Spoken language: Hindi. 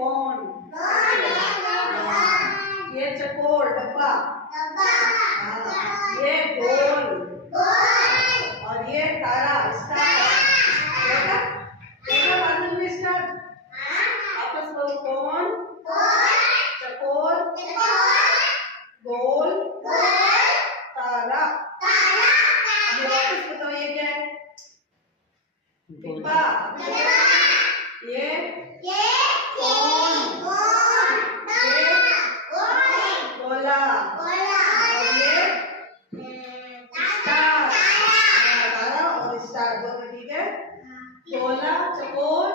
कौन? ये चकोर डब्बा, ये गोल और ये तारा स्टार। देखा बांधने में स्टार आपस में कौन? चकोर, गोल, तारा। अभी वापस बताओ ये क्या है? डिब्बा। ये कौन? ये गोला और ये स्टार। तारा और स्टार दोनों ठीक है। गोला, चकोर